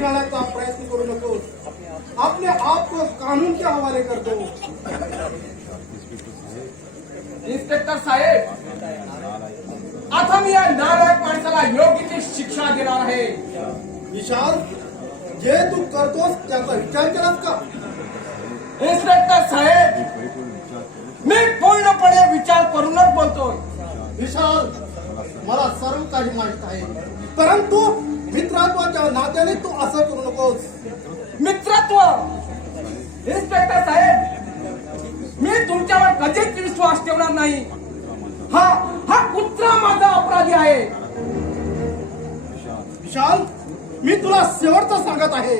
बिघाड़ण्याचा प्रयत्न करू नको. अपने आप को कानून के हवाले कर दो. इन्स्पेक्टर साहेब, आता मी या नालायक माणसाला योग्य ती शिक्षा देणार आहे. विशाल, जे तू करतोस त्याचा विचार केलास का? इन्स्पेक्टर साहेब, मी पूर्णपणे विचार करूनच बोलतोय. विशाल, मला सर्व काही माहित आहे, परंतु मित्रत्वाच्या नात्याने तू असं करू नकोस. मित्रत्व? इन्स्पेक्टर साहेब, मी तुमच्यावर कधीच विश्वास ठेवणार नाही. हा कुत्रा माझा अपराधी आहे. विशाल, मी तुला शेवटचं सांगत आहे,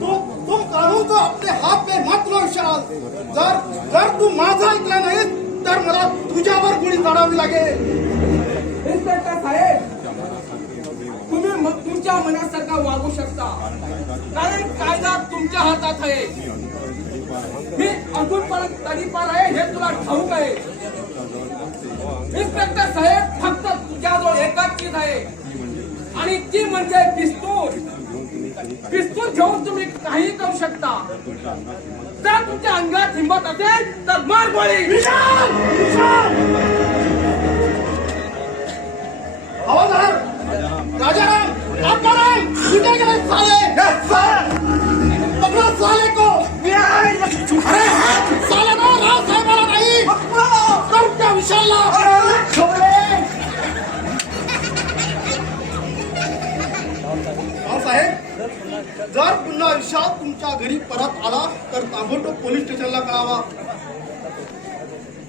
तुम कानून को अपने हात में मत लो. विशाल, जर तू माझं ऐकलं नाहीस तर मला तुझ्यावर गोळी काढावी लागेल. इन्स्पेक्टर साहेब, तुम्ही तुमच्या मनासारखा वागू शकता, कारण कायदा तुमच्या हातात आहे. मी अजूनपर्यंत तडीपार आहे हे तुला ठाऊक आहे. इन्स्पेक्टर साहेब, फक्त तुझ्याजवळ एकच चीज आहे आणि ती म्हणजे पिस्तूल. पिस्तूल घेऊन तुम्ही काही करू शकता. जर तुमच्या अंगात हिंमत असेल तर मार गोळी. हवालदार राजाराम, आत्माराम, कुठे गेले साले? पकडा साले को. अरे साले ना, राव साहेबाला नाही तर त्या विशालला. साहेब, जर पुन्हा विशाल तुमच्या घरी परत आला तर ताबडतोब पोलीस स्टेशनला कळावा.